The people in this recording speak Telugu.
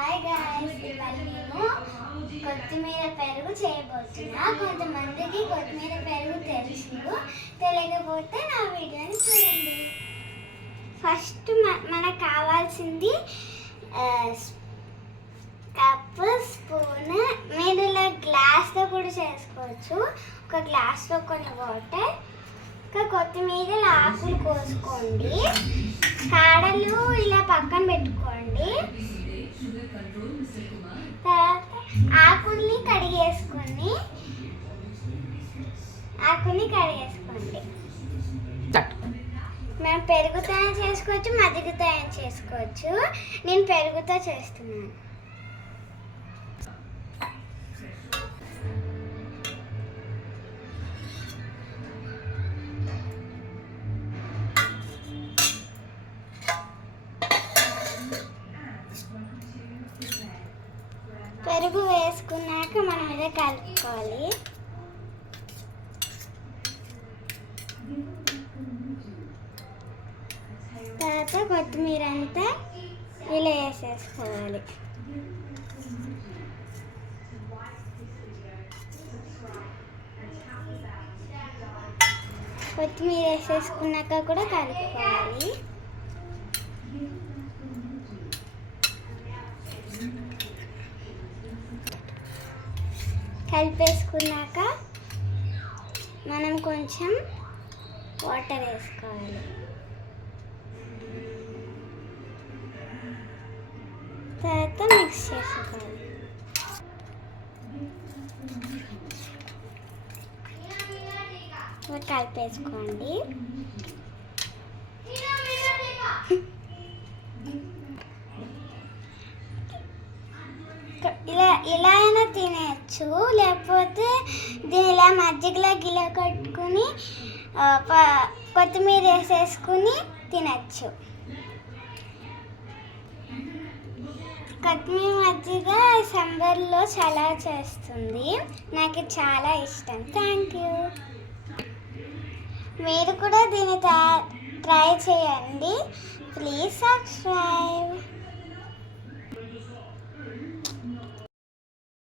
హాయ్ గాయ్స్ ఇవాళ నేను కొత్తిమీర పెరుగు చేయబోతున్నా. కొంతమందికి కొత్తిమీర పెరుగు తెలుసు. తెలియకపోతే నా వీడియోని చూడండి. ఫస్ట్ మనకు కావాల్సింది కప్ స్పూన్ మీరు ఇలా గ్లాస్తో కూడా చేసుకోవచ్చు. ఒక గ్లాస్లో కొన్ని వాటర్ ఇంకా కొత్తిమీర ఆకులు కోసుకోండి. కాడలు ఇలా పక్కన పెట్టుకోండి. ఆకుల్ని కడిగేసుకొని ఆకుల్ని కడిగేసుకోండి. మనం పెరుగుతో అయినా చేసుకోవచ్చు మజ్జిగతో చేసుకోవచ్చు. నేను పెరుగుతో చేస్తున్నాను. పెరుగు వేసుకున్నాక మనం ఇదే కలుపుకోవాలి. తర్వాత కొత్తిమీర అంతా ఇలా వేసేసుకోవాలి. కొత్తిమీర వేసేసుకున్నాక కూడా కలుపుకోవాలి. కలిపేసుకున్నాక మనం కొంచెం వాటర్ వేసుకోవాలి. తర్వాత మిక్స్ చేసుకోవాలి. కలిపేసుకోండి. ఇలా ఇలా అయినా తినచ్చు. లేకపోతే దీని ఇలా మజ్జిగలో గిల కట్టుకుని ప- కొత్తిమీర వేసేసుకుని తినచ్చు. కొత్తిమీర మజ్జిగ సంబర్లో చాలా చేస్తుంది. నాకు చాలా ఇష్టం. Thank you. మీరు కూడా దీన్ని ట్రై చేయండి. Please subscribe.